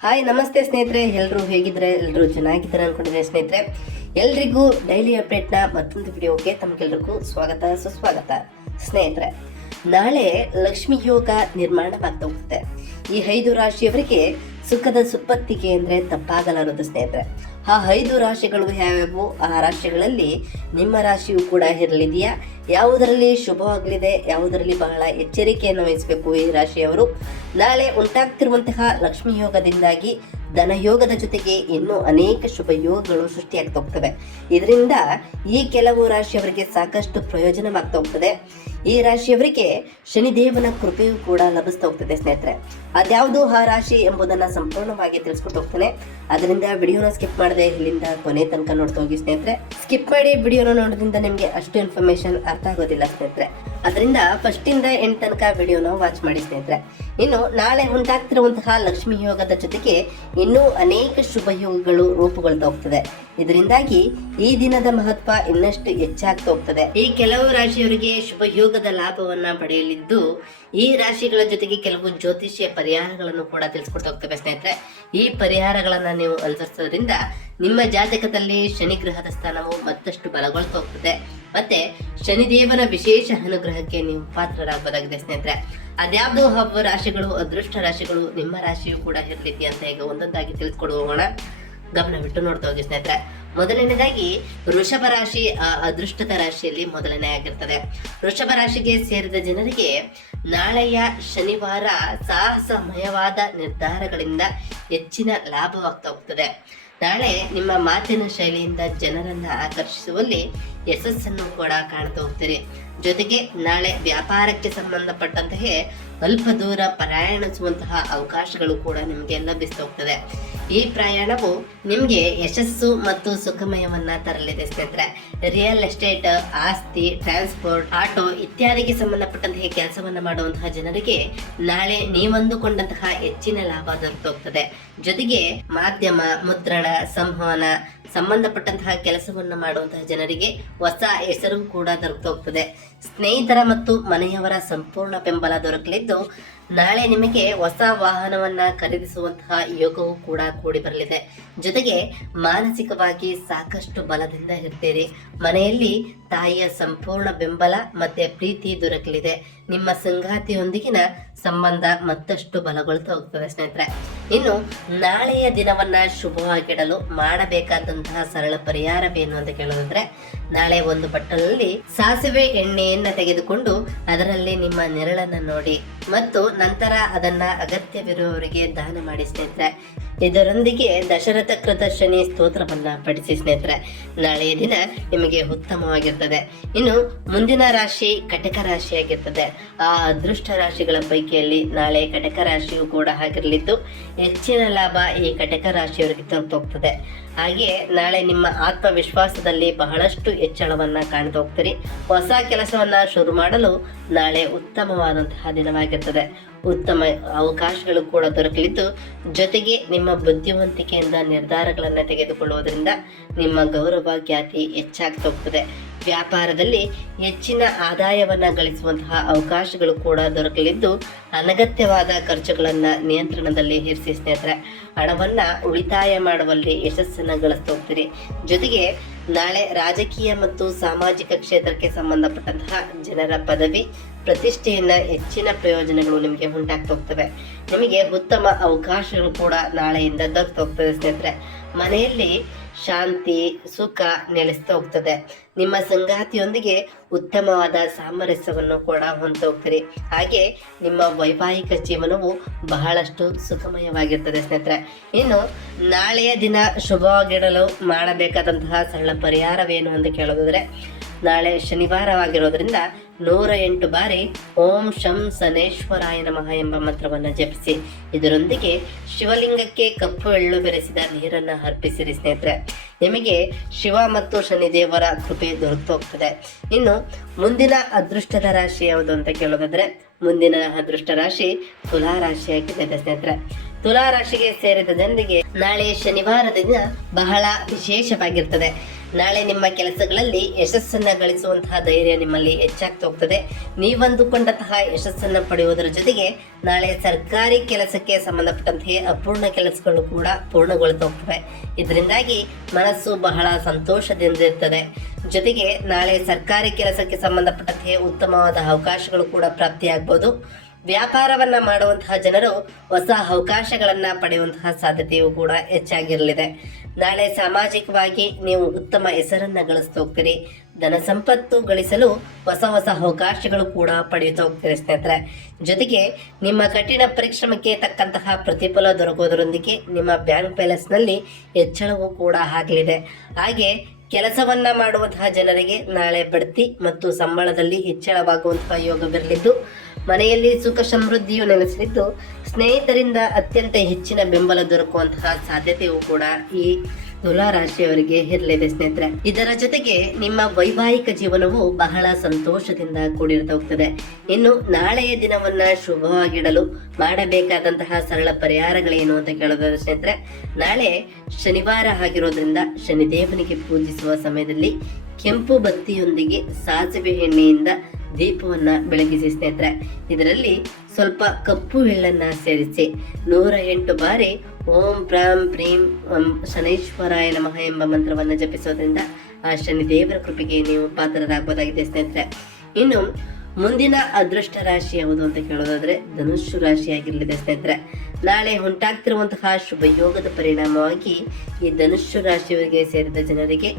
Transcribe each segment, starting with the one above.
Hi ನಮಸ್ತೆ ಸ್ನೇಹಿತರೆ. ಎಲ್ಲರೂ ಹೇಗಿದ್ರೆ ಎಲ್ಲರೂ ಚೆನ್ನಾಗಿದ್ದಾರೆ ಅನ್ಕೊಂಡಿದ್ರೆ ಸ್ನೇಹಿತರೆ? ಎಲ್ರಿಗೂ ಡೈಲಿ ಅಪ್ಡೇಟ್ನ ಮತ್ತೊಂದು ವಿಡಿಯೋಗೆ ತಮಗೆಲ್ರಿಗೂ ಸ್ವಾಗತ, ಸುಸ್ವಾಗತ. ಸ್ನೇಹಿತರೆ, ನಾಳೆ ಲಕ್ಷ್ಮಿ ಯೋಗ ನಿರ್ಮಾಣವಾಗ್ತಾ ಹೋಗುತ್ತೆ. ಈ ಐದು ರಾಶಿಯವರಿಗೆ ಸುಖದ ಸುಪ್ಪತ್ತಿಗೆ ಅಂದ್ರೆ ತಪ್ಪಾಗಲಾರದು ಸ್ನೇಹಿತರೆ. ಆ ಐದು ರಾಶಿಗಳು ಯಾವ್ಯಾವು? ಆ ರಾಶಿಗಳಲ್ಲಿ ನಿಮ್ಮ ರಾಶಿಯು ಕೂಡ ಇರಲಿದೆಯಾ? ಯಾವುದರಲ್ಲಿ ಶುಭವಾಗಲಿದೆ? ಯಾವುದರಲ್ಲಿ ಬಹಳ ಎಚ್ಚರಿಕೆಯನ್ನು ವಹಿಸಬೇಕು ಈ ರಾಶಿಯವರು? ನಾಳೆ ಉಂಟಾಗ್ತಿರುವಂತಹ ಲಕ್ಷ್ಮಿ ಯೋಗದಿಂದಾಗಿ ಧನಯೋಗದ ಜೊತೆಗೆ ಇನ್ನೂ ಅನೇಕ ಶುಭ ಯೋಗಗಳು ಸೃಷ್ಟಿಯಾಗ್ತಾ ಹೋಗ್ತವೆ ಇದರಿಂದ ಈ ಕೆಲವು ರಾಶಿಯವರಿಗೆ ಸಾಕಷ್ಟು ಪ್ರಯೋಜನವಾಗ್ತಾ ಹೋಗ್ತದೆ ಈ ರಾಶಿಯವರಿಗೆ ಶನಿದೇವನ ಕೃಪೆಯೂ ಕೂಡ ಲಭಿಸ್ತಾ ಹೋಗ್ತದೆ ಸ್ನೇಹಿತರೆ. ಅದ್ಯಾವುದು ಆ ರಾಶಿ ಎಂಬುದನ್ನ ಸಂಪೂರ್ಣವಾಗಿ ತಿಳಿಸ್ಕೊಟ್ಟು ಹೋಗ್ತಾನೆ. ಅದರಿಂದ ವಿಡಿಯೋನ ಸ್ಕಿಪ್ ಮಾಡದೆ ಇಲ್ಲಿಂದ ಕೊನೆ ತನಕ ನೋಡ್ತಾ ಹೋಗಿ ಸ್ನೇಹಿತರೆ. ಸ್ಕಿಪ್ ಮಾಡಿ ವಿಡಿಯೋನ ನೋಡೋದ್ರಿಂದ ನಿಮಗೆ ಅಷ್ಟು ಇನ್ಫಾರ್ಮೇಶನ್ ಅರ್ಥ ಆಗೋದಿಲ್ಲ ಸ್ನೇಹಿತರೆ. ಅದರಿಂದ ಫಸ್ಟ್ ಇಂದ ಎಂಟ್ ತನಕ ವಿಡಿಯೋನ ವಾಚ್ ಮಾಡಿ ಸ್ನೇಹಿತರೆ. ಇನ್ನು ನಾಳೆ ಉಂಟಾಗ್ತಿರುವಂತಹ ಲಕ್ಷ್ಮಿ ಯೋಗದ ಜೊತೆಗೆ ಇನ್ನೂ ಅನೇಕ ಶುಭ ಯೋಗಗಳು ರೂಪುಗೊಳ್ತಾ ಹೋಗ್ತದೆ. ಇದರಿಂದಾಗಿ ಈ ದಿನದ ಮಹತ್ವ ಇನ್ನಷ್ಟು ಹೆಚ್ಚಾಗ್ತಾ ಹೋಗ್ತದೆ. ಈ ಕೆಲವು ರಾಶಿಯವರಿಗೆ ಶುಭ ಯೋಗದ ಲಾಭವನ್ನ ಪಡೆಯಲಿದ್ದು, ಈ ರಾಶಿಗಳ ಜೊತೆಗೆ ಕೆಲವು ಜ್ಯೋತಿಷ್ಯ ಪರಿಹಾರಗಳನ್ನು ಕೂಡ ತಿಳಿಸ್ಕೊಡ್ತಾ ಹೋಗ್ತವೆ ಸ್ನೇಹಿತರೆ. ಈ ಪರಿಹಾರಗಳನ್ನ ನೀವು ಅನುಸರಿಸೋದ್ರಿಂದ ನಿಮ್ಮ ಜಾತಕದಲ್ಲಿ ಶನಿ ಗ್ರಹದ ಸ್ಥಾನವು ಮತ್ತಷ್ಟು ಬಲಗೊಳ್ತಾ ಹೋಗ್ತದೆ ಮತ್ತೆ ಶನಿದೇವನ ವಿಶೇಷ ಅನುಗ್ರಹಕ್ಕೆ ನೀವು ಪಾತ್ರರಾಗಬಹುದಾಗಿದೆ ಸ್ನೇಹಿತರೆ. ಅದ್ಯಾವ್ದು ಹಬ್ಬ ರಾಶಿಗಳು, ಅದೃಷ್ಟ ರಾಶಿಗಳು, ನಿಮ್ಮ ರಾಶಿಯು ಕೂಡ ಇರಲಿದೆ ಅಂತ ಈಗ ಒಂದೊಂದಾಗಿ ತಿಳಿಸ್ಕೊಡು ಹೋಗೋಣ. ಗಮನವಿಟ್ಟು ನೋಡ್ತಾ ಹೋಗಿ ಸ್ನೇಹಿತರೆ. ಮೊದಲನೇದಾಗಿ ವೃಷಭ ರಾಶಿ, ಆ ಅದೃಷ್ಟದ ರಾಶಿಯಲ್ಲಿ ಮೊದಲನೇ ಆಗಿರ್ತದೆ. ವೃಷಭ ರಾಶಿಗೆ ಸೇರಿದ ಜನರಿಗೆ ನಾಳೆಯ ಶನಿವಾರ ಸಾಹಸಮಯವಾದ ನಿರ್ಧಾರಗಳಿಂದ ಹೆಚ್ಚಿನ ಲಾಭವಾಗ್ತಾ ಹೋಗ್ತದೆ. ನಾಳೆ ನಿಮ್ಮ ಮಾತಿನ ಶೈಲಿಯಿಂದ ಜನರನ್ನ ಆಕರ್ಷಿಸುವಲ್ಲಿ ಯಶಸ್ಸನ್ನು ಕೂಡ ಕಾಣ್ತಾ ಹೋಗ್ತೀರಿ ಜೊತೆಗೆ ನಾಳೆ ವ್ಯಾಪಾರಕ್ಕೆ ಸಂಬಂಧಪಟ್ಟಂತಹ ಅಲ್ಪ ದೂರ ಪ್ರಯಾಣಿಸುವಂತಹ ಅವಕಾಶಗಳು ಕೂಡ ನಿಮಗೆ ಲಭಿಸ್ತೋಗ್ತದೆ ಈ ಪ್ರಯಾಣವು ನಿಮಗೆ ಯಶಸ್ಸು ಮತ್ತು ಸುಖಮಯವನ್ನ ತರಲಿದೆ ಸ್ನೇಹಿತರೆ. ರಿಯಲ್ ಎಸ್ಟೇಟ್, ಆಸ್ತಿ, ಟ್ರಾನ್ಸ್ಪೋರ್ಟ್, ಆಟೋ ಇತ್ಯಾದಿಗೆ ಸಂಬಂಧಪಟ್ಟಂತಹ ಕೆಲಸವನ್ನ ಮಾಡುವಂತಹ ಜನರಿಗೆ ನಾಳೆ ನೀವಂದುಕೊಂಡಂತಹ ಹೆಚ್ಚಿನ ಲಾಭ ದೊರಕೋಗ್ತದೆ ಜೊತೆಗೆ ಮಾಧ್ಯಮ, ಮುದ್ರಣ, ಸಂವಹನ ಸಂಬಂಧಪಟ್ಟಂತಹ ಕೆಲಸವನ್ನ ಮಾಡುವಂತಹ ಜನರಿಗೆ ಹೊಸ ಹೆಸರು ಕೂಡ ದೊರಕ್ತಾ ಹೋಗ್ತದೆ ಸ್ನೇಹಿತರ ಮತ್ತು ಮನೆಯವರ ಸಂಪೂರ್ಣ ಬೆಂಬಲ ದೊರಕಲಿದ್ದು, ನಾಳೆ ನಿಮಗೆ ಹೊಸ ವಾಹನವನ್ನ ಖರೀದಿಸುವಂತಹ ಯೋಗವು ಕೂಡ ಕೂಡಿ ಬರಲಿದೆ. ಜೊತೆಗೆ ಮಾನಸಿಕವಾಗಿ ಸಾಕಷ್ಟು ಬಲದಿಂದ ಇರ್ತೀರಿ. ಮನೆಯಲ್ಲಿ ತಾಯಿಯ ಸಂಪೂರ್ಣ ಬೆಂಬಲ ಮತ್ತೆ ಪ್ರೀತಿ ದೊರಕಲಿದೆ. ನಿಮ್ಮ ಸಂಗಾತಿಯೊಂದಿಗಿನ ಸಂಬಂಧ ಮತ್ತಷ್ಟು ಬಲಗೊಳ್ತಾ ಹೋಗ್ತದೆ ಸ್ನೇಹಿತರೆ. ಇನ್ನು ನಾಳೆಯ ದಿನವನ್ನ ಶುಭವಾಗಿಡಲು ಮಾಡಬೇಕಾದಂತಹ ಸರಳ ಪರಿಹಾರವೇನು ಅಂತ ಕೇಳೋದಾದ್ರೆ, ನಾಳೆ ಒಂದು ಬಟ್ಟಲಲ್ಲಿ ಸಾಸಿವೆ ಎಣ್ಣೆಯನ್ನ ತೆಗೆದುಕೊಂಡು ಅದರಲ್ಲಿ ನಿಮ್ಮ ನೆರಳನ್ನ ನೋಡಿ ಮತ್ತು ನಂತರ ಅದನ್ನ ಅಗತ್ಯವಿರುವವರಿಗೆ ದಾನ ಮಾಡಿ ಸ್ನೇಹಿತರೆ. ಇದರೊಂದಿಗೆ ದಶರಥ ಕೃತ ಶನಿ ಸ್ತೋತ್ರವನ್ನ ಪಡಿಸಿ ಸ್ನೇಹಿತರೆ. ನಾಳೆಯ ದಿನ ನಿಮಗೆ ಉತ್ತಮವಾಗಿರ್ತದೆ. ಇನ್ನು ಮುಂದಿನ ರಾಶಿ ಕಟಕ ರಾಶಿಯಾಗಿರ್ತದೆ ಆ ಅದೃಷ್ಟ ರಾಶಿಗಳ ಪೈಕಿಯಲ್ಲಿ ನಾಳೆ ಕಟಕ ರಾಶಿಯು ಕೂಡ ಆಗಿರಲಿದ್ದು ಹೆಚ್ಚಿನ ಲಾಭ ಈ ಕಟಕ ರಾಶಿಯವರಿಗೆ ಹೋಗ್ತದೆ ಹಾಗೆ ನಾಳೆ ನಿಮ್ಮ ಆತ್ಮವಿಶ್ವಾಸದಲ್ಲಿ ಬಹಳಷ್ಟು ಹೆಚ್ಚಳವನ್ನ ಕಾಣ್ತಾ ಹೋಗ್ತೀರಿ. ಹೊಸ ಕೆಲಸವನ್ನ ಶುರು ಮಾಡಲು ನಾಳೆ ಉತ್ತಮವಾದಂತಹ ದಿನವಾಗಿರ್ತದೆ. ಉತ್ತಮ ಅವಕಾಶಗಳು ಕೂಡ ದೊರಕಲಿದ್ದು, ಜೊತೆಗೆ ನಿಮ್ಮ ಬುದ್ಧಿವಂತಿಕೆಯಿಂದ ನಿರ್ಧಾರಗಳನ್ನು ತೆಗೆದುಕೊಳ್ಳುವುದರಿಂದ ನಿಮ್ಮ ಗೌರವ ಖ್ಯಾತಿ ಹೆಚ್ಚಾಗ್ತಾ ಹೋಗ್ತದೆ. ವ್ಯಾಪಾರದಲ್ಲಿ ಹೆಚ್ಚಿನ ಆದಾಯವನ್ನು ಗಳಿಸುವಂತಹ ಅವಕಾಶಗಳು ಕೂಡ ದೊರಕಲಿದ್ದು, ಅನಗತ್ಯವಾದ ಖರ್ಚುಗಳನ್ನು ನಿಯಂತ್ರಣದಲ್ಲಿ ಇರಿಸಿ ಸ್ನೇಹಿತರೆ, ಹಣವನ್ನು ಉಳಿತಾಯ ಮಾಡುವಲ್ಲಿ ಯಶಸ್ಸನ್ನು ಗಳಿಸ್ತೋಗ್ತೀರಿ ಜೊತೆಗೆ ನಾಳೆ ರಾಜಕೀಯ ಮತ್ತು ಸಾಮಾಜಿಕ ಕ್ಷೇತ್ರಕ್ಕೆ ಸಂಬಂಧಪಟ್ಟಂತಹ ಜನರ ಪದವಿ ಪ್ರತಿಷ್ಠೆಯನ್ನ ಹೆಚ್ಚಿನ ಪ್ರಯೋಜನಗಳು ನಿಮಗೆ ಉಂಟಾಗ್ತಾ ಹೋಗ್ತವೆ. ನಿಮಗೆ ಉತ್ತಮ ಅವಕಾಶಗಳು ಕೂಡ ನಾಳೆಯಿಂದ ಹೋಗ್ತದೆ ಸ್ನೇಹಿತರೆ. ಮನೆಯಲ್ಲಿ ಶಾಂತಿ, ಸುಖ ನೆಲೆಸ್ತಾ ಹೋಗ್ತದೆ. ನಿಮ್ಮ ಸಂಗಾತಿಯೊಂದಿಗೆ ಉತ್ತಮವಾದ ಸಾಮರಸ್ಯವನ್ನು ಕೂಡ ಹೋಗ್ತೀರಿ. ಹಾಗೆ ನಿಮ್ಮ ವೈವಾಹಿಕ ಜೀವನವು ಬಹಳಷ್ಟು ಸುಖಮಯವಾಗಿರ್ತದೆ ಸ್ನೇಹಿತರೆ. ಇನ್ನು ನಾಳೆಯ ದಿನ ಶುಭವಾಗಿಡಲು ಮಾಡಬೇಕಾದಂತಹ ಸರಳ ಪರಿಹಾರವೇನು ಅಂತ ಕೇಳೋದಾದ್ರೆ ನಾಳೆ ಶನಿವಾರವಾಗಿರೋದ್ರಿಂದ ನೂರ ಎಂಟು ಬಾರಿ ಓಂ ಶಂ ಸನೇಶ್ವರಾಯ ನಮಃ ಎಂಬ ಮಂತ್ರವನ್ನು ಜಪಿಸಿ. ಇದರೊಂದಿಗೆ ಶಿವಲಿಂಗಕ್ಕೆ ಕಪ್ಪು ಎಳ್ಳು ಬೆರೆಸಿದ ನೀರನ್ನು ಅರ್ಪಿಸಿರಿ ಸ್ನೇಹಿತರೆ. ನಿಮಗೆ ಶಿವ ಮತ್ತು ಶನಿದೇವರ ಕೃಪೆ ದೊರೆತು ಹೋಗ್ತದೆ ಇನ್ನು ಮುಂದಿನ ಅದೃಷ್ಟದ ರಾಶಿ ಯಾವುದು ಅಂತ ಕೇಳೋದಾದ್ರೆ, ಮುಂದಿನ ಅದೃಷ್ಟ ರಾಶಿ ತುಲಾ ರಾಶಿಯಾಗಿದೆ ಸ್ನೇಹಿತರೆ. ತುಲಾ ರಾಶಿಗೆ ಸೇರಿದ ಜನರಿಗೆ ನಾಳೆ ಶನಿವಾರದಿಂದ ಬಹಳ ವಿಶೇಷವಾಗಿರ್ತದೆ. ನಾಳೆ ನಿಮ್ಮ ಕೆಲಸಗಳಲ್ಲಿ ಯಶಸ್ಸನ್ನ ಗಳಿಸುವಂತಹ ಧೈರ್ಯ ನಿಮ್ಮಲ್ಲಿ ಹೆಚ್ಚಾಗ್ತಾ ಹೋಗ್ತದೆ. ನೀವಂದುಕೊಂಡಂತಹ ಯಶಸ್ಸನ್ನ ಪಡೆಯುವುದರ ಜೊತೆಗೆ ನಾಳೆ ಸರ್ಕಾರಿ ಕೆಲಸಕ್ಕೆ ಸಂಬಂಧಪಟ್ಟಂತೆ ಅಪೂರ್ಣ ಕೆಲಸಗಳು ಕೂಡ ಪೂರ್ಣಗೊಳ್ತಾ ಹೋಗ್ತವೆ. ಇದರಿಂದಾಗಿ ಮನಸ್ಸು ಬಹಳ ಸಂತೋಷದಿಂದ ಇರ್ತದೆ. ಜೊತೆಗೆ ನಾಳೆ ಸರ್ಕಾರಿ ಕೆಲಸಕ್ಕೆ ಸಂಬಂಧಪಟ್ಟಂತೆ ಉತ್ತಮವಾದ ಅವಕಾಶಗಳು ಕೂಡ ಪ್ರಾಪ್ತಿಯಾಗಬಹುದು ವ್ಯಾಪಾರವನ್ನ ಮಾಡುವಂತಹ ಜನರು ಹೊಸ ಅವಕಾಶಗಳನ್ನ ಪಡೆಯುವಂತಹ ಸಾಧ್ಯತೆಯೂ ಕೂಡ ಹೆಚ್ಚಾಗಿರಲಿದೆ. ನಾಳೆ ಸಾಮಾಜಿಕವಾಗಿ ನೀವು ಉತ್ತಮ ಹೆಸರನ್ನ ಗಳಿಸ್ತಾ ಹೋಗ್ತೀರಿ. ಧನ ಸಂಪತ್ತು ಗಳಿಸಲು ಹೊಸ ಹೊಸ ಅವಕಾಶಗಳು ಕೂಡ ಪಡೆಯುತ್ತಾ ಹೋಗ್ತೀರಿ ಸ್ನೇಹಿತರೆ. ಜೊತೆಗೆ ನಿಮ್ಮ ಕಠಿಣ ಪರಿಶ್ರಮಕ್ಕೆ ತಕ್ಕಂತಹ ಪ್ರತಿಫಲ ದೊರಕುವುದರೊಂದಿಗೆ ನಿಮ್ಮ ಬ್ಯಾಂಕ್ ಬ್ಯಾಲೆನ್ಸ್ನಲ್ಲಿ ಹೆಚ್ಚಳವೂ ಕೂಡ ಆಗಲಿದೆ. ಹಾಗೆ ಕೆಲಸವನ್ನ ಮಾಡುವಂತಹ ಜನರಿಗೆ ನಾಳೆ ಬಡ್ತಿ ಮತ್ತು ಸಂಬಳದಲ್ಲಿ ಹೆಚ್ಚಳವಾಗುವಂತಹ ಯೋಗವಿರಲಿದ್ದು ಮನೆಯಲ್ಲಿ ಸುಖ ಸಮೃದ್ಧಿಯು ನೆಲೆಸಲಿದ್ದು ಸ್ನೇಹಿತರಿಂದ ಅತ್ಯಂತ ಹೆಚ್ಚಿನ ಬೆಂಬಲ ದೊರಕುವಂತಹ ಸಾಧ್ಯತೆಯೂ ಕೂಡ ಈ ತುಲಾ ರಾಶಿಯವರಿಗೆ ಇರಲಿದೆ ಸ್ನೇಹಿತರೆ. ಇದರ ಜೊತೆಗೆ ನಿಮ್ಮ ವೈವಾಹಿಕ ಜೀವನವು ಬಹಳ ಸಂತೋಷದಿಂದ ಕೂಡಿರ್ತಾ ಹೋಗ್ತದೆ. ಇನ್ನು ನಾಳೆಯ ದಿನವನ್ನ ಶುಭವಾಗಿಡಲು ಮಾಡಬೇಕಾದಂತಹ ಸರಳ ಪರಿಹಾರಗಳೇನು ಅಂತ ಕೇಳೋದಾದ್ರೆ ಸ್ನೇಹಿತರೆ, ನಾಳೆ ಶನಿವಾರ ಆಗಿರೋದ್ರಿಂದ ಶನಿದೇವನಿಗೆ ಪೂಜಿಸುವ ಸಮಯದಲ್ಲಿ ಕೆಂಪು ಬತ್ತಿಯೊಂದಿಗೆ ಸಾಸಿವೆ ಎಣ್ಣೆಯಿಂದ ದೀಪವನ್ನ ಬೆಳಗಿಸಿ ಸ್ನೇಹಿತರೆ, ಇದರಲ್ಲಿ ಸ್ವಲ್ಪ ಕಪ್ಪು ಎಳ್ಳನ್ನ ಸೇರಿಸಿ ನೂರ ಎಂಟು ಬಾರಿ ಓಂ ಪ್ರಾಂ ಪ್ರೀಂ ಓಂ ಶನೈಶ್ವರಾಯ ನಮಃ ಎಂಬ ಮಂತ್ರವನ್ನು ಜಪಿಸೋದ್ರಿಂದ ಆ ಶನಿ ದೇವರ ಕೃಪೆಗೆ ನೀವು ಪಾತ್ರರಾಗಬಹುದಾಗಿದೆ ಸ್ನೇಹಿತರೆ. ಇನ್ನು ಮುಂದಿನ ಅದೃಷ್ಟ ರಾಶಿ ಯಾವುದು ಅಂತ ಕೇಳೋದಾದ್ರೆ ಧನುಸ್ಸು ರಾಶಿಯಾಗಿರಲಿದೆ ಸ್ನೇಹಿತರೆ. ನಾಳೆ ಉಂಟಾಗ್ತಿರುವಂತಹ ಶುಭ ಯೋಗದ ಪರಿಣಾಮವಾಗಿ ಈ ಧನುಸ್ಸು ರಾಶಿಯವರಿಗೆ ಸೇರಿದ ಜನರಿಗೆ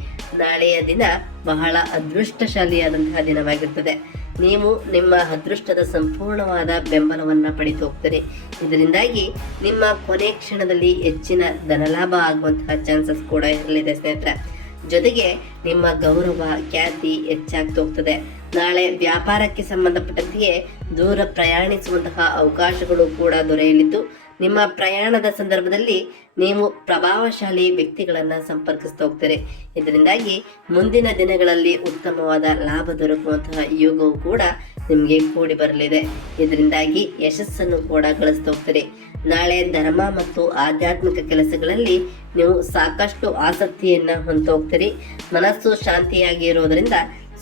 ನಾಳೆಯ ದಿನ ಬಹಳ ಅದೃಷ್ಟಶಾಲಿಯಾದಂತಹ ದಿನವಾಗಿರ್ತದೆ. ನೀವು ನಿಮ್ಮ ಅದೃಷ್ಟದ ಸಂಪೂರ್ಣವಾದ ಬೆಂಬಲವನ್ನು ಪಡೆದು ಹೋಗ್ತಾರೆ. ಇದರಿಂದಾಗಿ ನಿಮ್ಮ ಕೊನೆ ಕ್ಷಣದಲ್ಲಿ ಹೆಚ್ಚಿನ ಧನಲಾಭ ಆಗುವಂತಹ ಚಾನ್ಸಸ್ ಕೂಡ ಇರಲಿದೆ ಸ್ನೇಹಿತರೆ. ಜೊತೆಗೆ ನಿಮ್ಮ ಗೌರವ, ಖ್ಯಾತಿ ಹೆಚ್ಚಾಗ್ತಾ ಹೋಗ್ತದೆ. ನಾಳೆ ವ್ಯಾಪಾರಕ್ಕೆ ಸಂಬಂಧಪಟ್ಟಂತೆಯೇ ದೂರ ಪ್ರಯಾಣಿಸುವಂತಹ ಅವಕಾಶಗಳು ಕೂಡ ದೊರೆಯಲಿದ್ದು ನಿಮ್ಮ ಪ್ರಯಾಣದ ಸಂದರ್ಭದಲ್ಲಿ ನೀವು ಪ್ರಭಾವಶಾಲಿ ವ್ಯಕ್ತಿಗಳನ್ನ ಸಂಪರ್ಕಿಸ್ತಾ ಹೋಗ್ತಾರೆ. ಇದರಿಂದಾಗಿ ಮುಂದಿನ ದಿನಗಳಲ್ಲಿ ಉತ್ತಮವಾದ ಲಾಭ ದೊರಕುವಂತಹ ಯೋಗವು ಕೂಡ ನಿಮಗೆ ಕೂಡಿ ಬರಲಿದೆ. ಇದರಿಂದಾಗಿ ಯಶಸ್ಸನ್ನು ಕೂಡ ಗಳಿಸ್ತಾ ಹೋಗ್ತಾರೆ. ನಾಳೆ ಧರ್ಮ ಮತ್ತು ಆಧ್ಯಾತ್ಮಿಕ ಕೆಲಸಗಳಲ್ಲಿ ನೀವು ಸಾಕಷ್ಟು ಆಸಕ್ತಿಯನ್ನ ಹೊಂದ ಹೋಗ್ತೀರಿ. ಮನಸ್ಸು ಶಾಂತಿಯಾಗಿ ಇರೋದರಿಂದ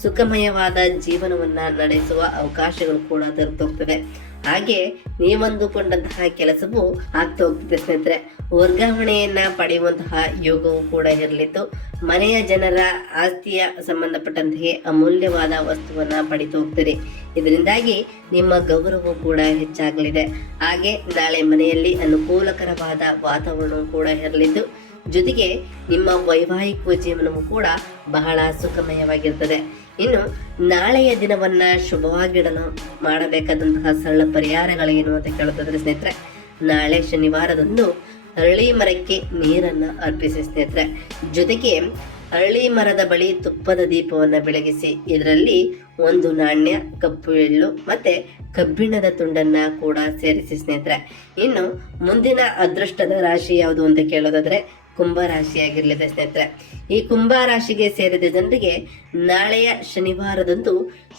ಸುಖಮಯವಾದ ಜೀವನವನ್ನ ನಡೆಸುವ ಅವಕಾಶಗಳು ಕೂಡ ದೊರೆತೋಗ್ತದೆ ಹಾಗೆ ನೀವಂದುಕೊಂಡಂತಹ ಕೆಲಸವು ಆಗ್ತಾ ಹೋಗ್ತಿದೆ ಸ್ನೇಹಿತರೆ. ವರ್ಗಾವಣೆಯನ್ನ ಪಡೆಯುವಂತಹ ಯೋಗವು ಕೂಡ ಇರಲಿತ್ತು. ಮನೆಯ ಜನರ ಆಸ್ತಿಯ ಸಂಬಂಧಪಟ್ಟಂತೆಯೇ ಅಮೂಲ್ಯವಾದ ವಸ್ತುವನ್ನ ಪಡಿತು ಹೋಗ್ತೀರಿ. ಇದರಿಂದಾಗಿ ನಿಮ್ಮ ಗೌರವ ಕೂಡ ಹೆಚ್ಚಾಗಲಿದೆ. ಹಾಗೆ ನಾಳೆ ಮನೆಯಲ್ಲಿ ಅನುಕೂಲಕರವಾದ ವಾತಾವರಣವು ಕೂಡ ಇರಲಿದ್ದು, ಜೊತೆಗೆ ನಿಮ್ಮ ವೈವಾಹಿಕ ಜೀವನವು ಕೂಡ ಬಹಳ ಸುಖಮಯವಾಗಿರ್ತದೆ. ಇನ್ನು ನಾಳೆಯ ದಿನವನ್ನ ಶುಭವಾಗಿಡಲು ಮಾಡಬೇಕಾದಂತಹ ಸರಳ ಪರಿಹಾರಗಳೇನು ಅಂತ ಕೇಳುತ್ತಿದ್ರೆ ಸ್ನೇಹಿತರೆ, ನಾಳೆ ಶನಿವಾರದಂದು ಅರಳಿ ಮರಕ್ಕೆ ನೀರನ್ನ ಅರ್ಪಿಸಿ ಸ್ನೇಹಿತರೆ. ಜೊತೆಗೆ ಅರಳಿ ಮರದ ಬಳಿ ತುಪ್ಪದ ದೀಪವನ್ನ ಬೆಳಗಿಸಿ, ಇದರಲ್ಲಿ ಒಂದು ನಾಣ್ಯ, ಕಪ್ಪು ಎಳ್ಳು ಮತ್ತೆ ಕಬ್ಬಿಣದ ತುಂಡನ್ನ ಕೂಡ ಸೇರಿಸಿ ಸ್ನೇಹಿತರೆ. ಇನ್ನು ಮುಂದಿನ ಅದೃಷ್ಟದ ರಾಶಿ ಯಾವುದು ಅಂತ ಕೇಳೋದಾದ್ರೆ ಕುಂಭ ರಾಶಿಯಾಗಿರಲಿದೆ ಸ್ನೇಹಿತರೆ. ಈ ಕುಂಭ ರಾಶಿಗೆ ಸೇರಿದ ಜನರಿಗೆ ನಾಳೆಯ ಶನಿವಾರದಂದು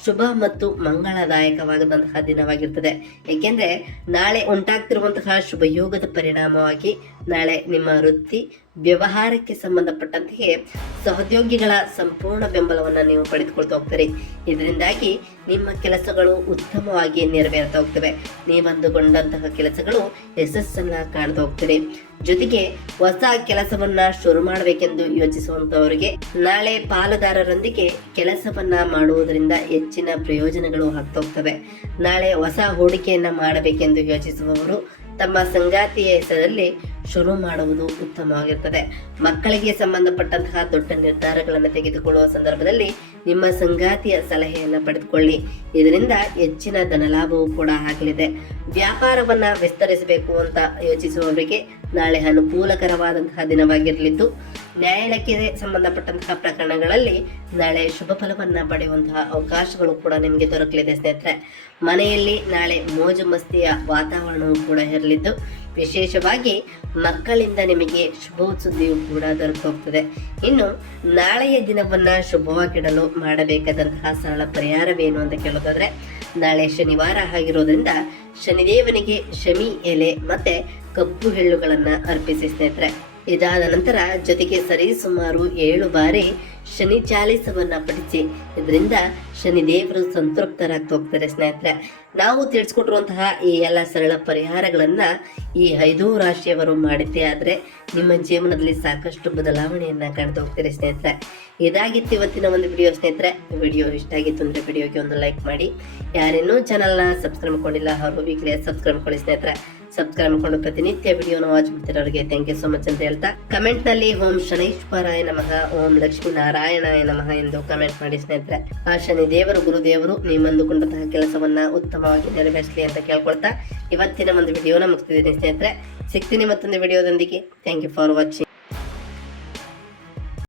ಶುಭ ಮತ್ತು ಮಂಗಳದಾಯಕವಾದಂತಹ ದಿನವಾಗಿರ್ತದೆ. ಏಕೆಂದ್ರೆ ನಾಳೆ ಉಂಟಾಗ್ತಿರುವಂತಹ ಶುಭ ಯೋಗದ ಪರಿಣಾಮವಾಗಿ ನಾಳೆ ನಿಮ್ಮ ವೃತ್ತಿ ವ್ಯವಹಾರಕ್ಕೆ ಸಂಬಂಧಪಟ್ಟಂತೆಯೇ ಸಹೋದ್ಯೋಗಿಗಳ ಸಂಪೂರ್ಣ ಬೆಂಬಲವನ್ನು ನೀವು ಪಡೆದುಕೊಳ್ತಾ ಹೋಗ್ತೀರಿ. ಇದರಿಂದಾಗಿ ನಿಮ್ಮ ಕೆಲಸಗಳು ಉತ್ತಮವಾಗಿ ನೆರವೇರ್ತಾ ಹೋಗ್ತವೆ. ನೀವಂದುಕೊಂಡಂತಹ ಕೆಲಸಗಳು ಯಶಸ್ಸನ್ನ ಕಾಣ್ತಾ ಹೋಗ್ತೀರಿ. ಜೊತೆಗೆ ಹೊಸ ಕೆಲಸವನ್ನ ಶುರು ಮಾಡಬೇಕೆಂದು ಯೋಚಿಸುವಂತವರಿಗೆ ನಾಳೆ ಪಾಲುದಾರರೊಂದಿಗೆ ಕೆಲಸವನ್ನ ಮಾಡುವುದರಿಂದ ಹೆಚ್ಚಿನ ಪ್ರಯೋಜನಗಳು ಆಗ್ತಾ ಹೋಗ್ತವೆ. ನಾಳೆ ಹೊಸ ಹೂಡಿಕೆಯನ್ನ ಮಾಡಬೇಕೆಂದು ಯೋಚಿಸುವವರು ತಮ್ಮ ಸಂಗಾತಿಯ ಹೆಸರಲ್ಲಿ ಶುರು ಮಾಡುವುದು ಉತ್ತಮವಾಗಿರ್ತದೆ. ಮಕ್ಕಳಿಗೆ ಸಂಬಂಧಪಟ್ಟಂತಹ ದೊಡ್ಡ ನಿರ್ಧಾರಗಳನ್ನು ತೆಗೆದುಕೊಳ್ಳುವ ಸಂದರ್ಭದಲ್ಲಿ ನಿಮ್ಮ ಸಂಗಾತಿಯ ಸಲಹೆಯನ್ನು ಪಡೆದುಕೊಳ್ಳಿ. ಇದರಿಂದ ಹೆಚ್ಚಿನ ಧನಲಾಭವೂ ಕೂಡ ಆಗಲಿದೆ. ವ್ಯಾಪಾರವನ್ನ ವಿಸ್ತರಿಸಬೇಕು ಅಂತ ಯೋಚಿಸುವವರಿಗೆ ನಾಳೆ ಅನುಕೂಲಕರವಾದಂತಹ ದಿನವಾಗಿರಲಿದ್ದು, ನ್ಯಾಯಾಲಯಕ್ಕೆ ಸಂಬಂಧಪಟ್ಟಂತಹ ಪ್ರಕರಣಗಳಲ್ಲಿ ನಾಳೆ ಶುಭ ಫಲವನ್ನು ಪಡೆಯುವಂತಹ ಅವಕಾಶಗಳು ಕೂಡ ನಿಮಗೆ ದೊರಕಲಿದೆ ಸ್ನೇಹಿತರೆ. ಮನೆಯಲ್ಲಿ ನಾಳೆ ಮೋಜು ಮಸ್ತಿಯ ವಾತಾವರಣವೂ ಕೂಡ ಇರಲಿದ್ದು, ವಿಶೇಷವಾಗಿ ಮಕ್ಕಳಿಂದ ನಿಮಗೆ ಶುಭ ಸುದ್ದಿಯೂ ಕೂಡ ದೊರಕೋಗ್ತದೆ ಇನ್ನು ನಾಳೆಯ ದಿನವನ್ನ ಶುಭವಾಗಿಡಲು ಮಾಡಬೇಕಾದಂತಹ ಸರಳ ಪರಿಹಾರವೇನು ಅಂತ ಕೇಳೋದಾದ್ರೆ ನಾಳೆ ಶನಿವಾರ ಆಗಿರೋದ್ರಿಂದ ಶನಿದೇವನಿಗೆ ಶಮಿ ಎಲೆ ಮತ್ತೆ ಕಪ್ಪು ಹೆಳ್ಳುಗಳನ್ನ ಅರ್ಪಿಸಿ ಸ್ನೇಹಿತರೆ. ಇದಾದ ನಂತರ ಜೊತೆಗೆ ಸರಿ ಸುಮಾರು ಏಳು ಬಾರಿ ಶನಿ ಚಾಲೀಸವನ್ನ ಪಠಿಸಿ. ಇದರಿಂದ ಶನಿ ದೇವರು ಸಂತೃಪ್ತರಾಗ್ತಾ ಹೋಗ್ತಾರೆ ಸ್ನೇಹಿತರೆ. ನಾವು ತಿಳಿಸ್ಕೊಟ್ಟಿರುವಂತಹ ಈ ಎಲ್ಲ ಸರಳ ಪರಿಹಾರಗಳನ್ನ ಈ ಐದು ರಾಶಿಯವರು ಮಾಡಿದ್ದೇ ಆದ್ರೆ ನಿಮ್ಮ ಜೀವನದಲ್ಲಿ ಸಾಕಷ್ಟು ಬದಲಾವಣೆಯನ್ನ ಕಾಣ್ತಾ ಹೋಗ್ತೀರಿ ಸ್ನೇಹಿತರೆ. ಇದಾಗಿತ್ತು ಇವತ್ತಿನ ಒಂದು ವಿಡಿಯೋ ಸ್ನೇಹಿತರೆ. ವಿಡಿಯೋ ಇಷ್ಟ ಆಗಿತ್ತು ಅಂದ್ರೆ ವಿಡಿಯೋಗೆ ಒಂದು ಲೈಕ್ ಮಾಡಿ. ಯಾರೇನೂ ಚಾನಲ್ನ ಸಬ್ಸ್ಕ್ರೈಬ್ ಮಾಡ್ಕೊಂಡಿಲ್ಲ ಅವರು ಈಗಲೇ ಸಬ್ಸ್ಕ್ರೈಬ್ ಮಾಡಿ ಸ್ನೇಹಿತರೆ. ಸಬ್ಸ್ಕ್ರೈಬ್ ಮಾಡ್ಕೊಂಡು ಪ್ರತಿನಿತ್ಯ ವಿಡಿಯೋನ ವಾಚ್ ಮಾಡ್ತಿರೋರಿಗೆ ಥ್ಯಾಂಕ್ ಯು ಸೋ ಮಚ್ ಅಂತ ಹೇಳ್ತಾ ಕಮೆಂಟ್ನಲ್ಲಿ ಓಂ ಶನೈಶ್ವರಾಯ ನಮಃ, ಓಂ ಲಕ್ಷ್ಮೀ ನಾರಾಯಣಾಯ ನಮಃ ಎಂದು ಕಮೆಂಟ್ ಮಾಡಿ ಸ್ನೇಹಿತರೆ. ಆ ಶನಿ ದೇವರು ಗುರುದೇವರು ನೀವಂದುಕೊಂಡಂತಹ ಕೆಲಸವನ್ನ ಉತ್ತಮವಾಗಿ ನೆರವೇರಿಸಲಿ ಅಂತ ಕೇಳ್ಕೊಳ್ತಾ ಇವತ್ತಿನ ಒಂದು ವಿಡಿಯೋನ ಮುಗಿಸ್ತಿದ್ದೀನಿ ಸ್ನೇಹಿತರೆ. ಸಿಗ್ತೀನಿ ಮತ್ತೊಂದು ವಿಡಿಯೋದೊಂದಿಗೆ ಥ್ಯಾಂಕ್ ಯು ಫಾರ್ ವಾಚಿಂಗ್